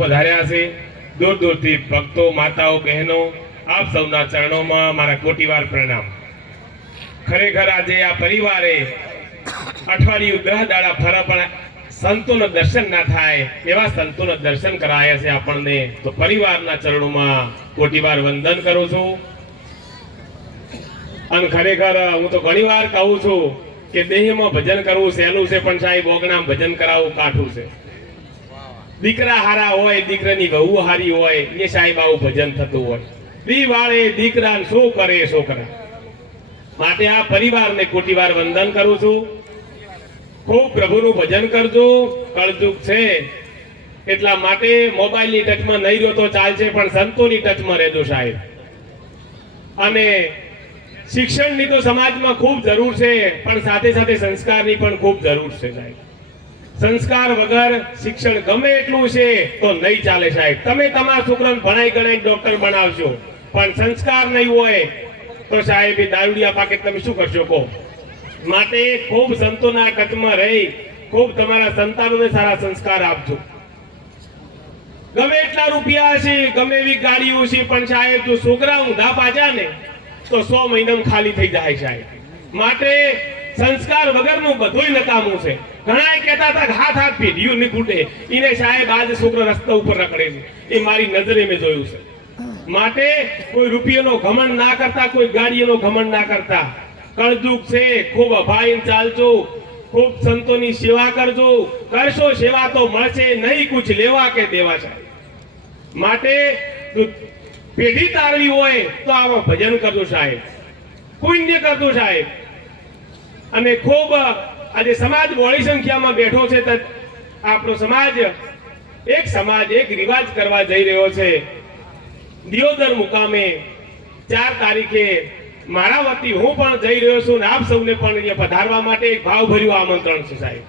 પધાર્યા છે। દૂર દૂરથી ભક્તો, માતાઓ, બહેનો, આપ સૌના ચરણોમાં મારા કોટીવાર પ્રણામ। ખરેખર આજે આ પરિવારે અઠવાડિયું 10 દાડા ફરા પણ સંતોના દર્શન ના થાય એવા સંતોના દર્શન કરાયા છે આપણને, તો પરિવારના ચરણોમાં કોટીવાર વંદન કરું છું। અને ખરેખર હું તો ઘણીવાર કહું છું કે દેહમાં ભજન કરવું સહેલું છે, પણ સાહેબ ઓગણામ ભજન કરાવવું કાઠું છે। દીકરા હારા હોય, દીકરાની વહુ હારી હોય, એ સાહેબ આવું ભજન થતું હોય। દી વાળે દીકરા શું કરે છોકરા, માટે આ પરિવારને કોટીવાર વંદન કરું છું। ખૂબ પ્રભુનું ભજન કરજો, કળજુગ છે એટલા માટે મોબાઈલની ટચમાં નહીં રહ્યો તો ચાલશે, પણ સંતોની ટચમાં રહેજો સાહેબ। અને શિક્ષણની તો સમાજમાં ખૂબ જરૂર છે, પણ સાથે સાથે સંસ્કારની પણ ખૂબ જરૂર છે સાહેબ। સંસ્કાર વગર શિક્ષણ ગમે એટલું છે તો નહીં ચાલે સાહેબ। તમે તમારા છોકરાને ભણાઈ ગણાઈ ડોક્ટર બનાવશો, પણ સંસ્કાર નહીં હોય તો સાહેબ એ દારૂડિયા પાકે તમે શું કરશો કહો? માટે ખૂબ સંતોના ટચમાં રહી ખૂબ તમારા સંતાનોને સારા સંસ્કાર આપજો। ગમે એટલા રૂપિયા છે, ગમે એવી ગાડીઓ છે, પણ સાહેબ જો છોકરા ઊંધા પાછા ને તો 100 મહિનામાં ખાલી થઈ જાય સાહેબ। માટે સંસ્કાર વગરનું બધું નકામું છે। ઘણા કહેતા હતા હાથ હાથ પેઢીયું નહીં ફૂટે, એને સાહેબ આજે છોકરા રસ્તા ઉપર રખડે છે, એ મારી નજરે મેં જોયું છે। માટે કોઈ રૂપિયાનો ઘમંડ ના કરતા, કોઈ ગાડીનો ઘમંડ ના કરતા। કળજુગ છે, ખૂબ અભાઈને ચાલજો, ખૂબ સંતોની સેવા કરજો। કરશો સેવા તો મળશે નહીં કુછ લેવા કે દેવા સાહેબ। માટે પેઢી તારવી હોય તો આવા ભજન કરજો સાહેબ, પુણ્ય કરજો સાહેબ। અને ખૂબ આજે સમાજ બોળી સંખ્યામાં બેઠો છે, તો આપણો સમાજ એક રિવાજ કરવા જઈ રહ્યો છે। દિયોદર મુકામે 4 તારીખે મારા વતી હું પણ જઈ રહ્યો છું, ને આપ સૌને પણ અહીંયા પધારવા માટે એક ભાવભર્યું આમંત્રણ છે સાહેબ।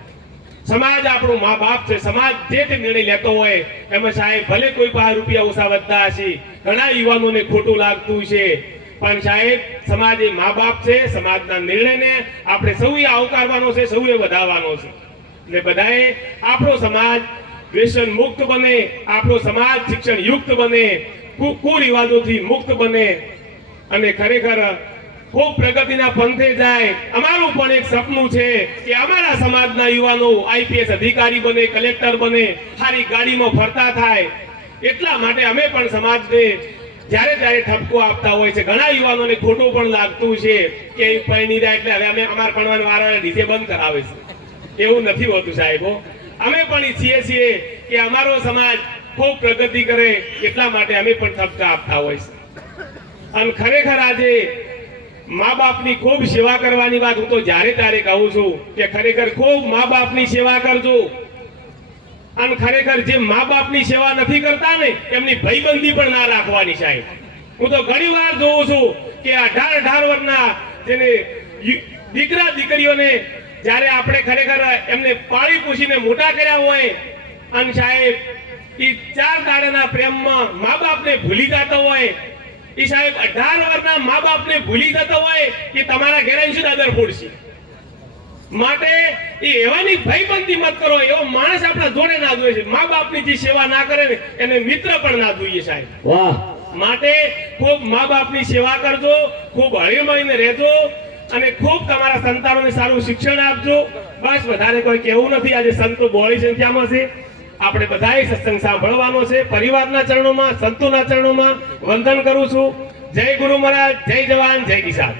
સમાજ આપણું મા બાપ છે, સમાજ જે તે નિર્ણય લેતો હોય એમાં સાહેબ ભલે કોઈ પાસે રૂપિયા ઓછા વધતા હશે, ઘણા યુવાનોને ખોટું લાગતું છે, પણ સાહેબ સમાજ એ મા બાપ છે। સમાજના નિર્ણયને આપણે સૌએ આવકારવાનો છે, સૌએ વધારવાનો છે। એટલે બધાએ આપણો સમાજ વ્યસન મુક્ત બને, આપણો સમાજ શિક્ષણ યુક્ત બને, કુરિવાજોથી મુક્ત બને, અને ખરેખર ખૂબ પ્રગતિના પંથે જાય। અમારું પણ એક સપનું છે કે અમારા સમાજના યુવાનો આઈપીએસ અધિકારી બને, કલેક્ટર બને, સારી ગાડીમાં ફરતા થાય। એટલા માટે અમે પણ સમાજને જ્યારે ત્યારે ઠપકો આપતા હોય છે। ઘણા યુવાનોને ખોટું પણ લાગતું છે કે પરણી જાય એટલે હવે અમે અમારા ભણવાના વાળાને ડીજે બંધ કરાવે છે, એવું નથી હોતું સાહેબો। અમે પણ ઈચ્છીએ છીએ કે અમારો સમાજ ખૂબ પ્રગતિ કરે, એટલા માટે અમે પણ ઠપકા આપતા હોય છે। અને ખરેખર આજે મા બાપની ખૂબ સેવા કરવાની વાત હું તો જ્યારે ત્યારે કહું છું કે ખરેખર ખૂબ મા બાપની સેવા કરજો। અને ખરેખર જે મા બાપની સેવા નથી કરતા ને એમની ભાઈબંધી પણ ના રાખવાની સાહેબ। હું તો ઘણી વાર જોઉં છું કે 18 વર્ષના જેને દીકરા દીકરીઓને જ્યારે આપણે ખરેખર એમને પાળી પૂછીને મોટા કર્યા હોય, અને સાહેબ એ 4 દાડાના પ્રેમમાં મા બાપને ભૂલી જતા હોય, એ સાહેબ 18 વર્ષના મા બાપને ભૂલી જતા હોય કે તમારા ઘરે શું દાદર ફોડશે। માટે એ એવાની ભાઈબંધી મત કરો, એવો માણસ આપણા જોડે ના જોઈએ છે। મા બાપની જે સેવા ના કરે ને એને મિત્ર પણ ના જોઈએ સાહેબ। વાહ! માટે ખૂબ મા બાપની સેવા કરજો, ખૂબ હળીમળીને રહેજો, અને ખૂબ તમારા સંતાનોને સારું શિક્ષણ આપજો। બસ વધારે કોઈ કહેવું નથી। આજે સંતો બોળી સંખ્યામાં છે, આપણે બધાએ સત્સંગ સાંભળવાનો છે। પરિવારના ચરણોમાં, સંતોના ચરણોમાં વંદન કરું છું। જય ગુરુ મહારાજ, જય જવાન, જય કિસાન।